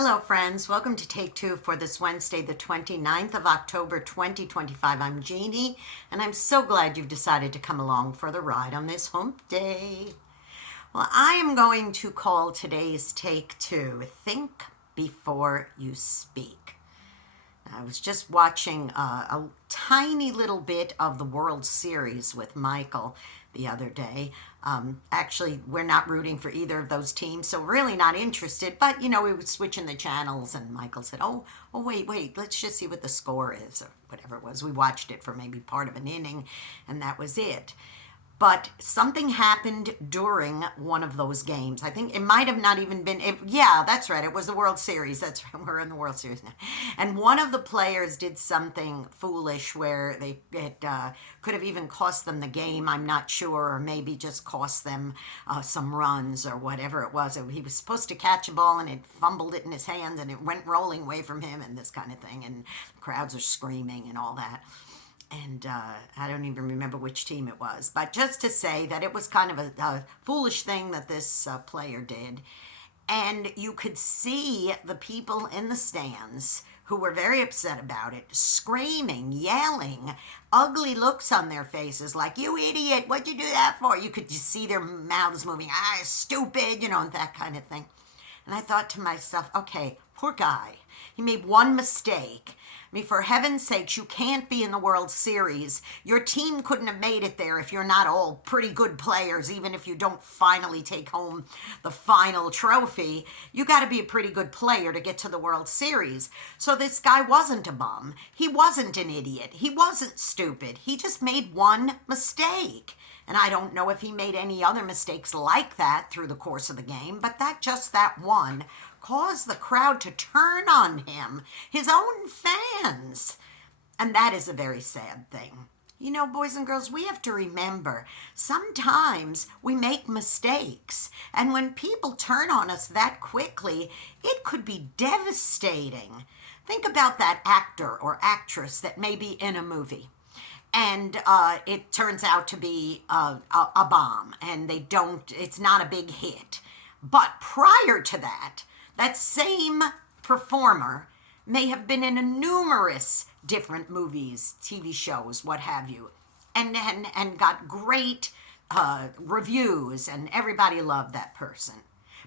Hello, friends. Welcome to Take Two for this Wednesday, the 29th of October, 2025. I'm Jeannie, and I'm so glad you've decided to come along for the ride on this hump day. Well, I am going to call today's Take Two Think Before You Speak. I was just watching a tiny little bit of the World Series with Michael the other day. Actually, we're not rooting for either of those teams, so really not interested. But, we were switching the channels, and Michael said, wait, let's just see what the score is, or whatever it was. We watched it for maybe part of an inning, and that was it. But something happened during one of those games. I think it might have not even been, yeah, that's right. It was the World Series. That's right. We're in the World Series now. And one of the players did something foolish where it could have even cost them the game, I'm not sure, or maybe just cost them some runs or whatever it was. He was supposed to catch a ball and it fumbled it in his hand and it went rolling away from him and this kind of thing. And crowds are screaming and all that. And I don't even remember which team it was. But just to say that it was kind of a foolish thing that this player did. And you could see the people in the stands who were very upset about it, screaming, yelling, ugly looks on their faces like, "You idiot, what'd you do that for?" You could just see their mouths moving, stupid, and that kind of thing. And I thought to myself, okay, poor guy. He made one mistake. I mean, for heaven's sakes, you can't be in the World Series. Your team couldn't have made it there if you're not all pretty good players, even if you don't finally take home the final trophy. You got to be a pretty good player to get to the World Series. So this guy wasn't a bum. He wasn't an idiot. He wasn't stupid. He just made one mistake. And I don't know if he made any other mistakes like that through the course of the game, but that one caused the crowd to turn on him, his own fans. And that is a very sad thing. Boys and girls, we have to remember, sometimes we make mistakes. And when people turn on us that quickly, it could be devastating. Think about that actor or actress that may be in a movie. And it turns out to be a bomb, and it's not a big hit. But prior to that same performer may have been in numerous different movies, TV shows, what have you, and got great reviews, and everybody loved that person.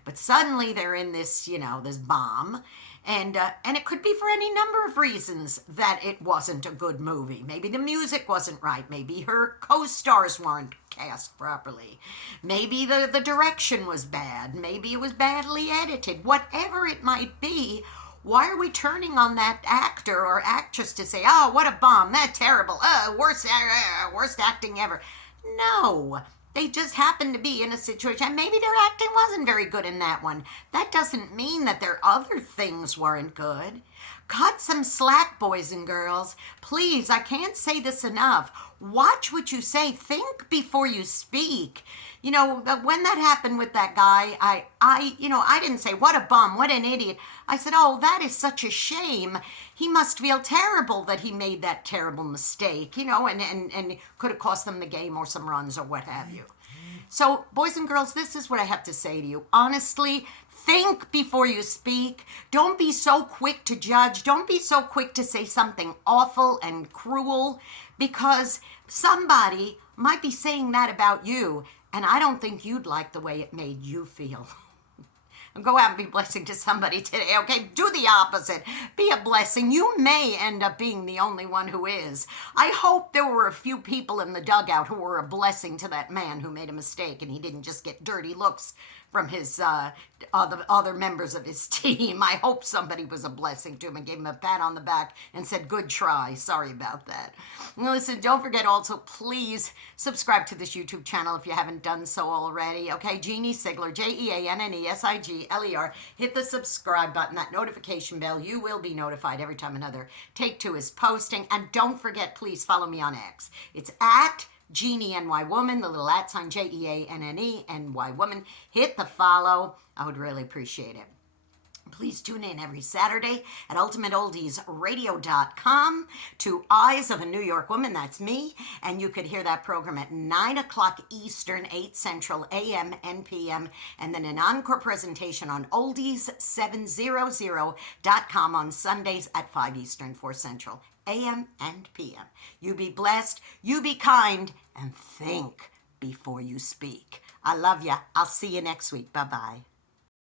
But suddenly they're in this, this bomb. And it could be for any number of reasons that it wasn't a good movie. Maybe the music wasn't right. Maybe her co-stars weren't cast properly. Maybe the direction was bad. Maybe it was badly edited. Whatever it might be, why are we turning on that actor or actress to say, "Oh, what a bum, that's terrible, worst acting ever"? No. They just happened to be in a situation. Maybe their acting wasn't very good in that one. That doesn't mean that their other things weren't good. Cut some slack, boys and girls. Please, I can't say this enough. Watch what you say. Think before you speak. When that happened with that guy, I didn't say, "What a bum, what an idiot." I said, "Oh, that is such a shame. He must feel terrible that he made that terrible mistake, and could have cost them the game or some runs or what have you." So, boys and girls, this is what I have to say to you. Honestly, think before you speak. Don't be so quick to judge. Don't be so quick to say something awful and cruel, because somebody might be saying that about you, and I don't think you'd like the way it made you feel. Go out and be a blessing to somebody today, okay? Do the opposite. Be a blessing. You may end up being the only one who is. I hope there were a few people in the dugout who were a blessing to that man who made a mistake and he didn't just get dirty looks from his other members of his team. I hope somebody was a blessing to him and gave him a pat on the back and said, "Good try. Sorry about that." And listen, don't forget also, please subscribe to this YouTube channel if you haven't done so already. Okay, Jeanne Sigler, JeanneSigler. Hit the subscribe button, that notification bell. You will be notified every time another Take Two is posting. And don't forget, please follow me on X. It's at Jeannie NY Woman, the little @ sign JeanneNY Woman. Hit the follow. I would really appreciate it. Please tune in every Saturday at ultimateoldiesradio.com to Eyes of a New York Woman. That's me. And you could hear that program at 9 o'clock Eastern, 8 Central, AM and PM. And then an encore presentation on oldies700.com on Sundays at 5 Eastern, 4 Central, AM and PM. You be blessed, you be kind, and think before you speak. I love ya. I'll see you next week. Bye-bye.